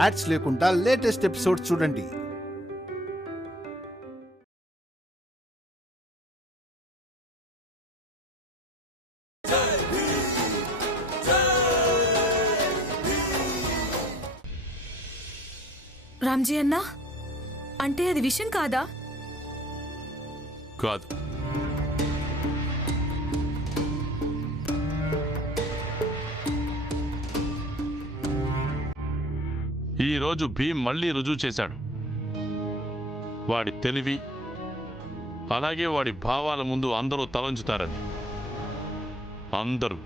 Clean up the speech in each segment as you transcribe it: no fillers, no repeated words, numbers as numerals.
Ads లేకుండా latest episodes చూడండి. రామ్జీ అన్నా, అంటే అది విషయం కాదా? కాదు. ఈరోజు భీమ్ మళ్ళీ రుజువు చేశాడు. వాడి తెలివి అలాగే వాడి భావాల ముందు అందరూ తలంచుతారని. అందరూ.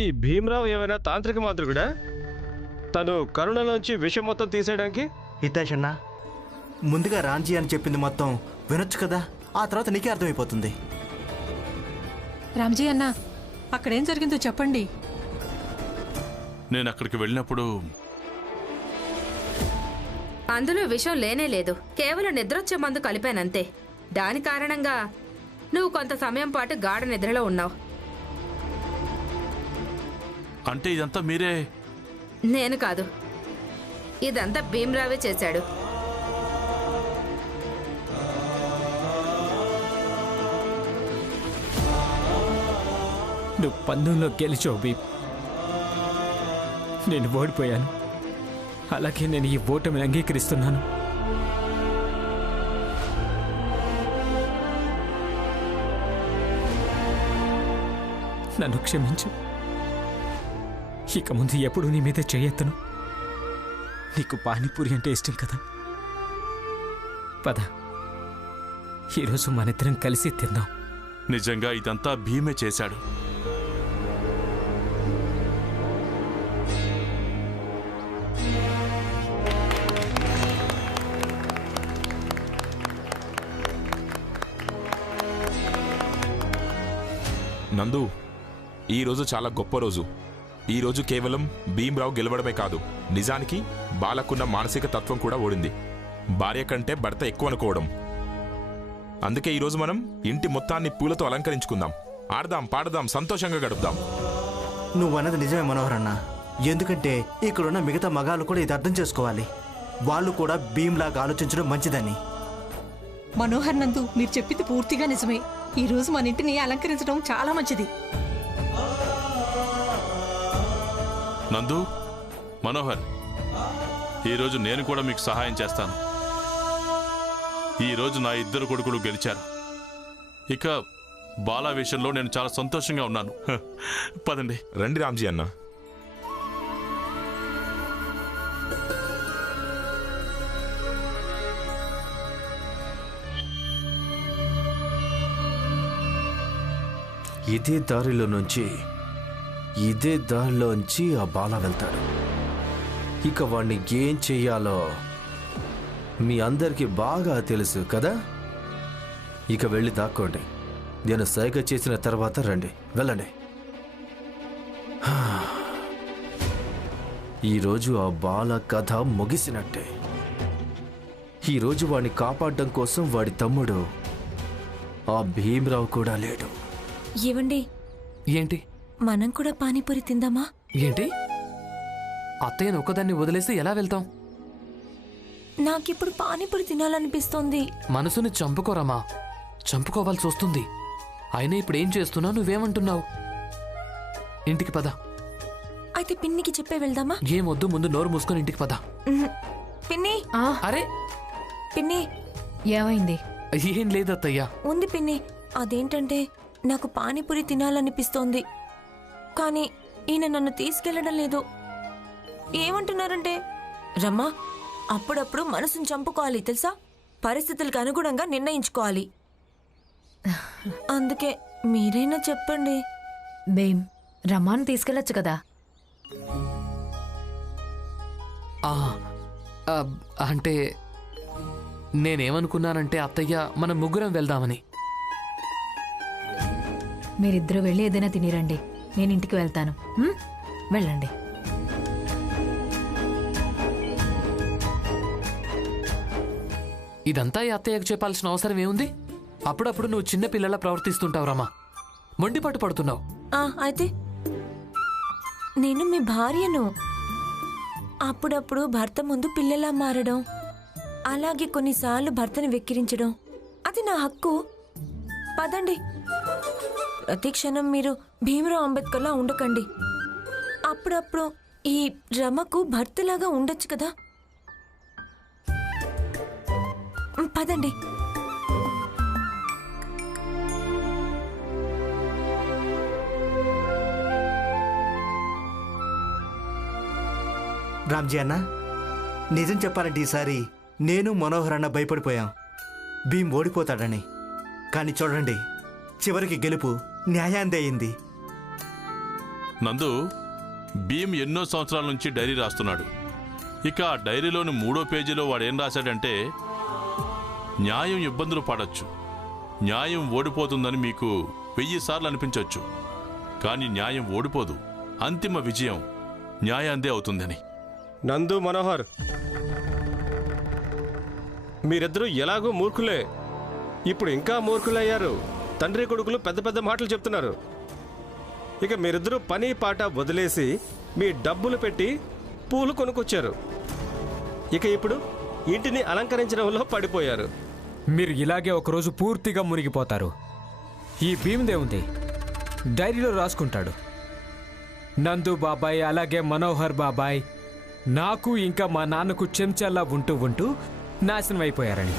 ఈ భీమరావు ఏమైనా తాంత్రిక మాంత్రికుడా? తను కరుణలోంచి విషయం మొత్తం తీసేయడానికి? హితేష్ అన్న, ముందుగా రాంజీ అని చెప్పింది మొత్తం వినొచ్చు కదా, ఆ తర్వాత నీకే అర్థమైపోతుంది. రామ్జీ అన్న, అక్కడేం జరిగిందో చెప్పండి. నేను అక్కడికి వెళ్ళినప్పుడు అందులో విషయం లేనే లేదు. కేవలం నిద్రొచ్చే మందు కలిపానంతే. దాని కారణంగా నువ్వు కొంత సమయం పాటు గాఢ నిద్రలో ఉన్నావు. అంటే ఇదంతా మీరే? నేను కాదు, ఇదంతా భీమరావే చేశాడు. నువ్వు పందెంలో గెలిచావు భీమ్, నేను ఓడిపోయాను. అలాగే నేను ఈ ఓటమిని అంగీకరిస్తున్నాను. నన్ను క్షమించు. ఇక ముందు ఎప్పుడు నీ మీద చేయెత్తను. నీకు పానీపూరి అంటే ఇష్టం కదా, పద ఈరోజు మనిద్దరం కలిసి తిందాం. నిజంగా ఇదంతా భీమే చేశాడు. నందు, ఈరోజు చాలా గొప్ప రోజు. ఈరోజు కేవలం భీమరావు గెలవడమే కాదు, నిజానికి బాలకున్న మానసిక తత్వం కూడా ఓడింది. భార్య కంటే భర్త ఎక్కువ అనుకోవడం. అందుకే ఈరోజు మనం ఇంటి మొత్తాన్ని పూలతో అలంకరించుకుందాం, ఆడదాం, పాడదాం, సంతోషంగా గడుపుదాం. నువ్వన్నది నిజమే మనోహర్ అన్న. ఎందుకంటే ఇక్కడున్న మిగతా మగాళ్ళు కూడా ఇది అర్థం చేసుకోవాలి. వాళ్ళు కూడా భీమ్లాగా ఆలోచించడం మంచిదని. మనోహర్ నందు, మీరు చెప్పింది పూర్తిగా నిజమే. ఈ రోజు మన ఇంటిని అలంకరించడం చాలా మంచిది. నందు, మనోహర్, ఈరోజు నేను కూడా మీకు సహాయం చేస్తాను. ఈరోజు నా ఇద్దరు కొడుకులు గెలిచారు. ఇక బాలా విషయంలో నేను చాలా సంతోషంగా ఉన్నాను. పదండి. రండి రామ్జీ అన్న. ఇదే దారిలోంచి ఆ బాల వెళ్తాడు. ఇక వాణ్ణి ఏం చెయ్యాలో మీ అందరికీ బాగా తెలుసు కదా. ఇక వెళ్ళి దాక్కోండి. నేను సైగ చేసిన తర్వాత రండి, వెళ్ళండి. ఈరోజు ఆ బాల కథ ముగిసినట్టే. ఈరోజు వాడిని కాపాడడం కోసం వాడి తమ్ముడు ఆ భీమరావు కూడా లేడు. ఏవండి, ఏంటి? మనం కూడా పానీపూరి తిందామా? ఏంటి? అత్తయ్యను ఒక్కదాన్ని వదిలేసి ఎలా వెళ్తాం? నాకిప్పుడు పానీపూరి తినాలనిపిస్తోంది. మనసుని చంపుకోరమ్మా, చంపుకోవాల్సి వస్తుంది. అయినా ఇప్పుడు ఏం చేస్తున్నావు? నువ్వేమంటున్నావు? ఇంటికి పద. అయితే పిన్నికి చెప్పే వెళ్దామా? ఏమొద్దు, ముందు నోరు మూసుకొని ఇంటికి పద. పిన్ని! అరే పిన్ని, ఏమైంది? ఏం లేదత్తయ్యా. ఉంది పిన్ని. అదేంటంటే నాకు పానీపూరి తినాలనిపిస్తోంది, కానీ ఈయన నన్ను తీసుకెళ్లడం లేదు. ఏమంటున్నారంటే, రమ్మా, అప్పుడప్పుడు మనసును చంపుకోవాలి తెలుసా, పరిస్థితులకు అనుగుణంగా నిర్ణయించుకోవాలి. అందుకే మీరైనా చెప్పండి. భీమ్, రమ్మాను తీసుకెళ్లొచ్చు కదా. అంటే నేనేమనుకున్నానంటే అత్తయ్య, మనం ముగ్గురం వెళ్దామని. మీరిద్దరూ వెళ్ళి ఏదైనా తినిరండి, నేను ఇంటికి వెళ్తాను. వెళ్ళండి. ఇదంతా ఈ అత్తయ్యకు చెప్పాల్సిన అవసరం ఏముంది? అప్పుడప్పుడు నువ్వు చిన్న పిల్లలా ప్రవర్తిస్తుంటావు రమా. మొండిపట్టు పడుతున్నావు. అయితే నేను మీ భార్యను. అప్పుడప్పుడు భర్త ముందు పిల్లలా మారడం, అలాగే కొన్నిసార్లు భర్తను వెక్కిరించడం అది నా హక్కు. పదండి. ప్రతి క్షణం మీరు భీమరావు అంబేద్కర్లా ఉండకండి. అప్పుడప్పుడు ఈ రమకు భర్తలాగా ఉండొచ్చు కదా. పదండి. రామ్జీ అన్న, నిజం చెప్పాలంటే ఈసారి నేను మనోహర్ అన్న భయపడిపోయాం భీమ్ ఓడిపోతాడని. కానీ చూడండి, చివరికి గెలుపు న్యాయాందే అయింది. నందు, భీమ్ ఎన్నో సంవత్సరాల నుంచి డైరీ రాస్తున్నాడు. ఇక ఆ డైరీలోని 3వ పేజీలో వాడేం రాశాడంటే, న్యాయం ఇబ్బందులు పడచ్చు, న్యాయం ఓడిపోతుందని మీకు 1000 సార్లు అనిపించవచ్చు, కానీ న్యాయం ఓడిపోదు, అంతిమ విజయం న్యాయాందే అవుతుందని. నందు, మనోహర్, మీరిద్దరూ ఎలాగో మూర్ఖులే. ఇప్పుడు ఇంకా మూర్ఖులయ్యారు. తండ్రి కొడుకులు పెద్ద పెద్ద మాటలు చెప్తున్నారు. ఇక మీరిద్దరూ పని పాట వదిలేసి మీ డబ్బులు పెట్టి పూలు కొనుక్కొచ్చారు. ఇక ఇప్పుడు ఇంటిని అలంకరించడంలో పడిపోయారు. మీరు ఇలాగే ఒకరోజు పూర్తిగా మునిగిపోతారు. ఈ భీమ్దే ఉంది, డైరీలో రాసుకుంటాడు, నందు బాబాయ్ అలాగే మనోహర్ బాబాయ్ నాకు ఇంకా మా నాన్నకు చెంచాలా ఉంటూ ఉంటూ నాశనం అయిపోయారని.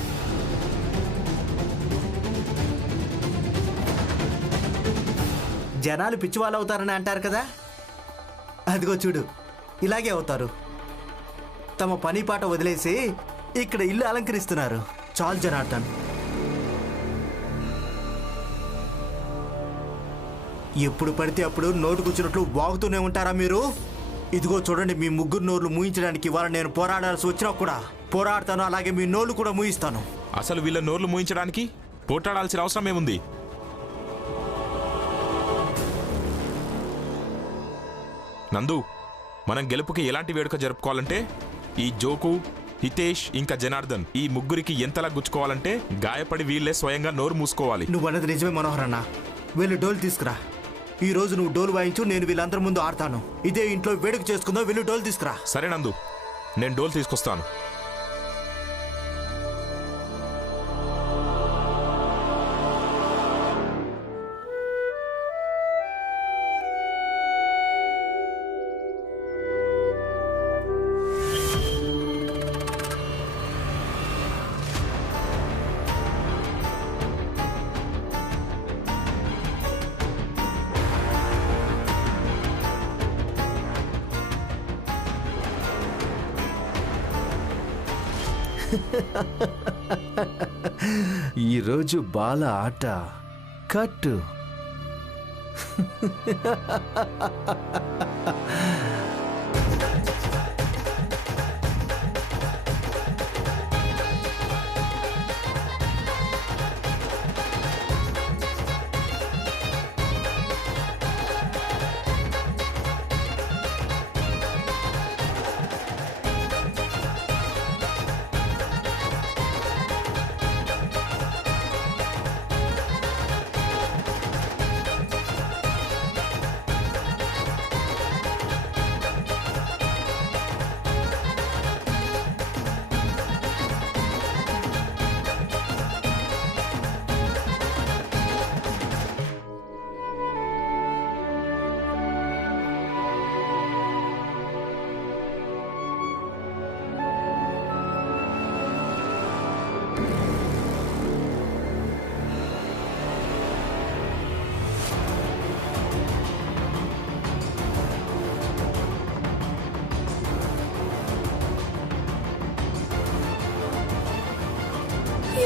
జనాలు పిచ్చివాళ్ళు అవుతారని అంటారు కదా, అదిగో చూడు, ఇలాగే అవుతారు. తమ పని పాట వదిలేసి ఇక్కడ ఇల్లు అలంకరిస్తున్నారు. చాలు జనార్దన్. ఎప్పుడు పడితే అప్పుడు నోటుకొచ్చినట్లు వాగుతూనే ఉంటారా మీరు? ఇదిగో చూడండి, మీ ముగ్గురు నోర్లు మూయించడానికి ఇవాళ నేను పోరాడాల్సి వచ్చినా కూడా పోరాడతాను, అలాగే మీ నోళ్ళు కూడా మూయిస్తాను. అసలు వీళ్ళ నోర్లు మూయించడానికి పోరాడాల్సిన అవసరం ఏముంది? నందు, మనం గెలుపుకి ఎలాంటి వేడుక జరుపుకోవాలంటే ఈ జోకు, హితేష్ ఇంకా జనార్దన్ ఈ ముగ్గురికి ఎంతలా గుచ్చుకోవాలంటే గాయపడి వీళ్ళే స్వయంగా నోరు మూసుకోవాలి. నువ్వు అన్నది నిజమే మనోహర్ అన్న. వీళ్ళు డోలు తీసుకురా. ఈ రోజు నువ్వు డోలు వాయించు, నేను వీళ్ళందరి ముందు ఆడతాను. ఇదే ఇంట్లో వేడుక చేసుకుందాం. వీళ్ళు డోలు తీసుకురా. సరే నందు, నేను డోలు తీసుకొస్తాను. ఈరోజు బాల ఆట కట్టు.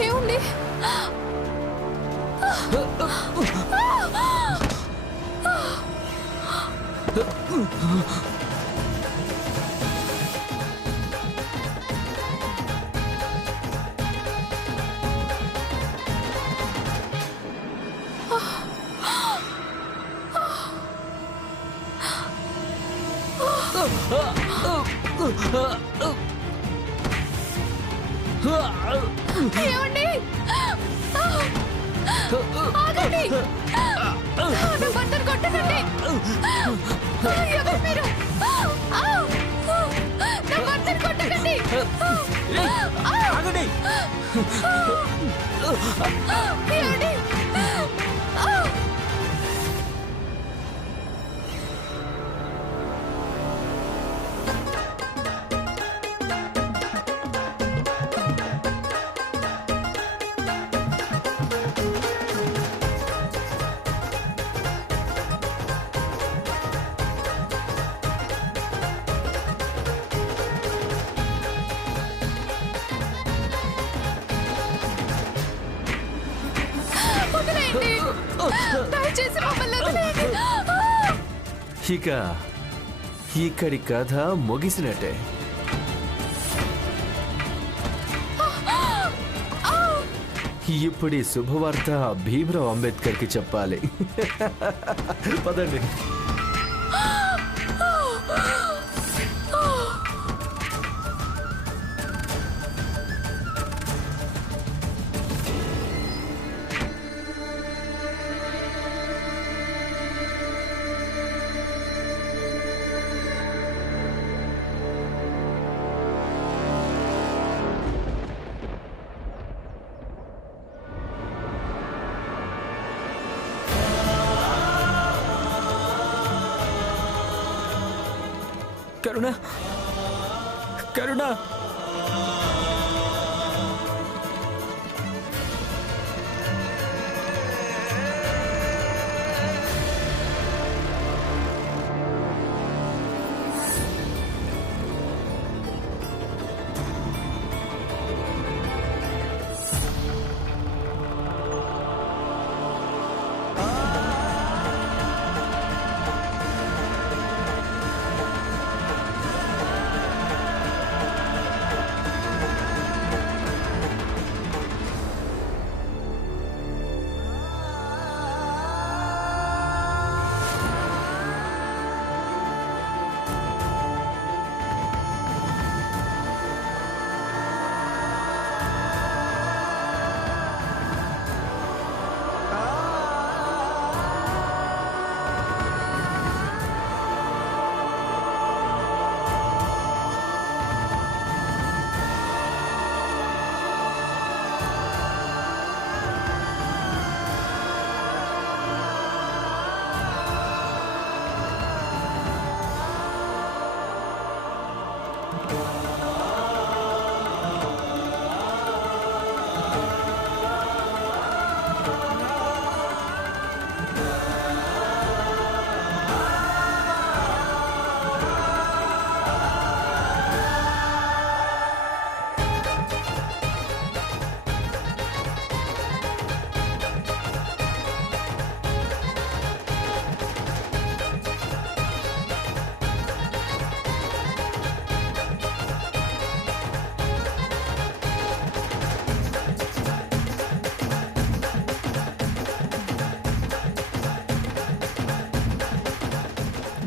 ఏముంది? భర్తను కొట్టకండి! ఎవరు మీరు? నా భర్తను కొట్టకండి! ఆగండి! ఏమండి? వదిలేయండి! దయచేసి మమ్మల్ని వదిలేయండి! ఇక ఇక్కడి కథ ముగిసినట్టే. ఇప్పుడు ఈ శుభవార్త భీమ్రావ్ అంబేద్కర్కి చెప్పాలి. పదండి. కరుణ, కరుణ!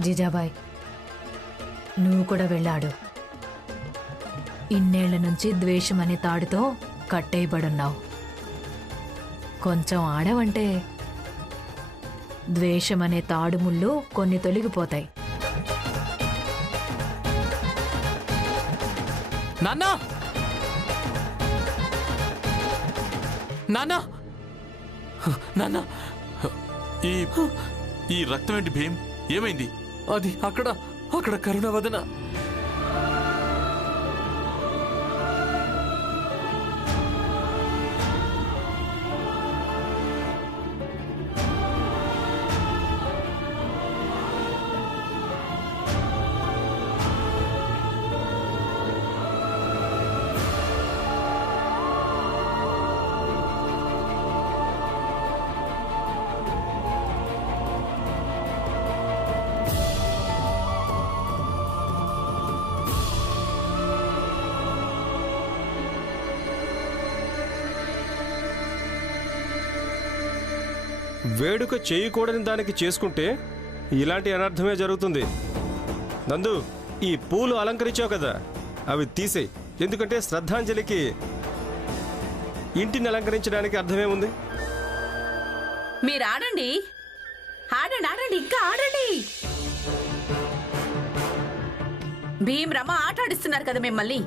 జిజాబాయ్, నువ్వు కూడా వెళ్ళాడు. ఇన్నేళ్ల నుంచి ద్వేషం అనే తాడుతో కట్టేయబడున్నావు. కొంచెం ఆడవంటే ద్వేషం అనే తాడు ముళ్ళు కొన్ని తొలగిపోతాయి. నాన్నా, నాన్నా, నాన్నా! ఈ రక్తం ఏంటి భీమ్? ఏమైంది? అది అక్కడ అక్కడ కరుణ వదన. వేడుక చేయకూడని దానికి చేసుకుంటే ఇలాంటి అనర్థమే జరుగుతుంది. నందు, ఈ పూలు అలంకరించావు కదా, అవి తీసేయి. ఎందుకంటే శ్రద్ధాంజలికి ఇంటిని అలంకరించడానికి అర్థమేముంది? మీరు ఆడండి, ఆడండి ఆడండి, ఇంకా ఆడండి. భీమ్ రమ ఆట ఆడిస్తున్నారు కదా మిమ్మల్ని,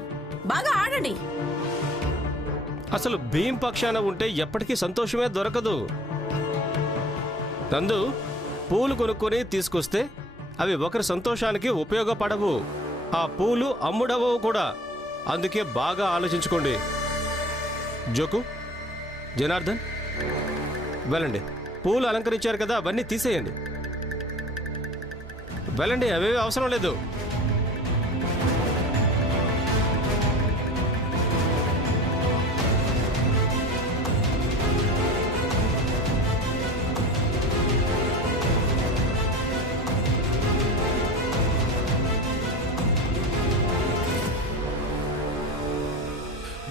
బాగా ఆడండి. అసలు భీమ్ పక్షాన ఉంటే ఎప్పటికీ సంతోషమే దొరకదు. నందు, పూలు కొనుక్కొని తీసుకొస్తే అవి ఒకరి సంతోషానికి ఉపయోగపడవు, ఆ పూలు అమ్ముడవవు కూడా. అందుకే బాగా ఆలోచించుకోండి. జోకు, జనార్దన్, వెళ్ళండి. పూలు అలంకరించారు కదా, అవన్నీ తీసేయండి. వెళ్ళండి, అవేవి అవసరం లేదు.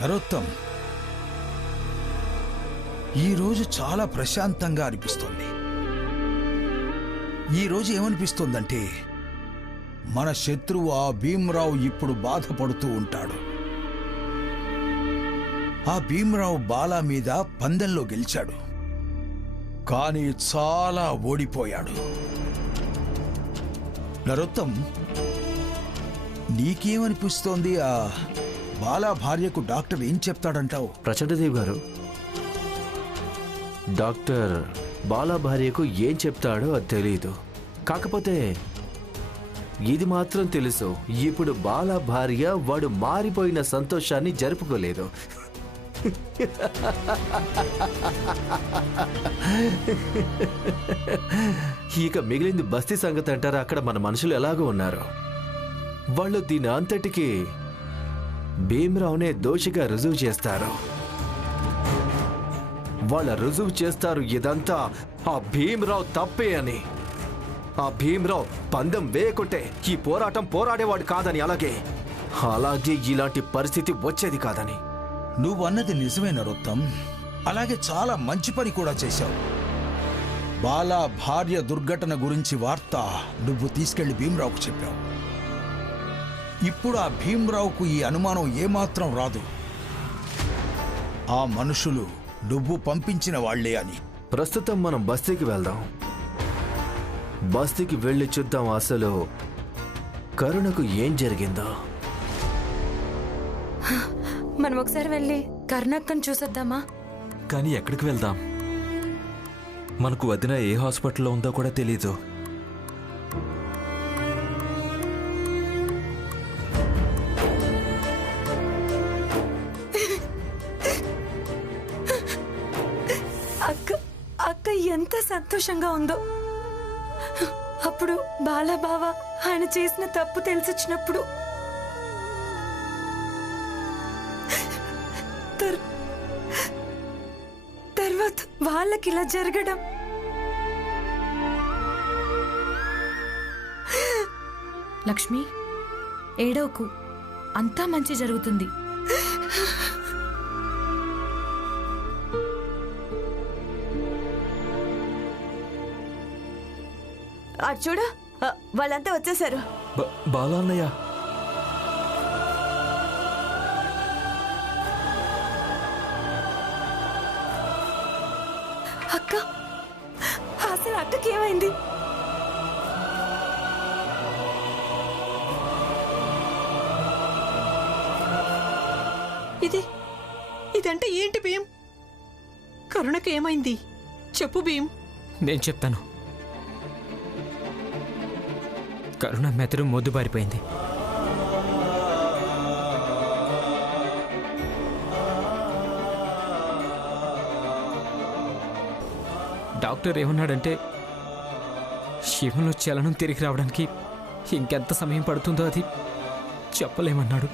నరోత్తం, ఈరోజు చాలా ప్రశాంతంగా అనిపిస్తోంది. ఈరోజు ఏమనిపిస్తోందంటే మన శత్రువు ఆ భీమరావు ఇప్పుడు బాధపడుతూ ఉంటాడు. ఆ భీమరావు బాలా మీద పందెంలో గెలిచాడు, కానీ చాలా ఓడిపోయాడు. నరోత్తం, నీకేమనిపిస్తోంది? ఆ బాలా భార్యకు డాక్టర్ ఏం చెప్తాడంటావు? ప్రచండదేవ్ గారు, డాక్టర్ బాలా భార్యకు ఏం చెప్తాడో అది తెలీదు. కాకపోతే ఇది మాత్రం తెలుసు, ఇప్పుడు బాలా భార్య వాడు మారిపోయిన సంతోషాన్ని జరుపుకోలేదు. ఇక మిగిలింది బస్తీ సంగతి అంటారా? అక్కడ మన మనుషులు ఎలాగో ఉన్నారు. వాళ్ళు దీని అంతటికీ భీమరావునే దోషిగా రుజువు చేస్తారు. వాళ్ళ రుజువు చేస్తారు ఇదంతా ఆ భీమరావు తప్పే అని. ఆ భీమరావు పందెం వేయకుంటే ఈ పోరాటం పోరాడేవాడు కాదని, అలాగే ఇలాంటి పరిస్థితి వచ్చేది కాదని. నువ్వన్నది నిజమే నరోత్తం. అలాగే చాలా మంచి పని కూడా చేశావు. బాలా భార్య దుర్ఘటన గురించి వార్త నువ్వు తీసుకెళ్లి భీమరావుకు చెప్పావు. ఇప్పుడు ఆ భీమరావుకు ఈ అనుమానం ఏమాత్రం రాదు, ఆ మనుషులు నువ్వు పంపించిన వాళ్లే అని. ప్రస్తుతం మనం బస్తీకి వెళ్దాం. బస్తీకి వెళ్ళి చూద్దాం అసలు కరుణకు ఏం జరిగిందో. మనం ఒకసారి వెళ్ళి కరుణక్కను చూసొద్దామా? కానీ ఎక్కడికి వెళ్దాం? మనకు వదిన ఏ హాస్పిటల్లో ఉందో కూడా తెలీదు. అక్క ఎంత సంతోషంగా ఉందో. అప్పుడు బాలాబావ ఆయన చేసిన తప్పు తెలిసొచ్చినప్పుడు తర్వాత వాళ్ళకి ఇలా జరగడం. లక్ష్మి, ఏడవకు, అంతా మంచి జరుగుతుంది. అటు చూడు, వాళ్ళంతా వచ్చేసారు. బాలా అన్నయ్య, అక్క, అసలు అక్కకి ఏమైంది? ఇదంటే ఏంటి భీమ్? కరుణకి ఏమైంది చెప్పు భీమ్. నేను చెప్తాను. కరుణ మెదడు మొద్దుబారిపోయింది. డాక్టర్ ఏమన్నాడంటే శివంలో చలనం తిరిగి రావడానికి ఇంకెంత సమయం పడుతుందో అది చెప్పలేమన్నాడు.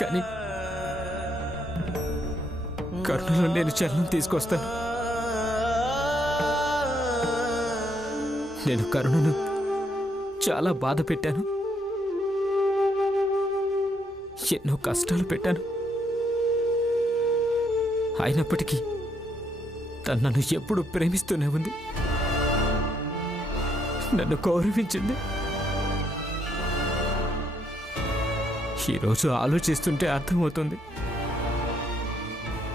కానీ కరుణలో నేను చలనం తీసుకొస్తాను. నేను కరుణను చాలా బాధ పెట్టాను, ఎన్నో కష్టాలు పెట్టాను. అయినప్పటికీ తను నన్ను ఎప్పుడు ప్రేమిస్తూనే ఉంది, నన్ను గౌరవించింది. ఈరోజు ఆలోచిస్తుంటే అర్థమవుతుంది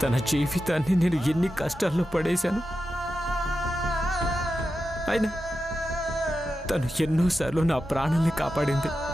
తన జీవితాన్ని నేను ఎన్ని కష్టాల్లో పడేశాను. అయినా తను ఎన్నోసార్లు నా ప్రాణాల్ని కాపాడింది.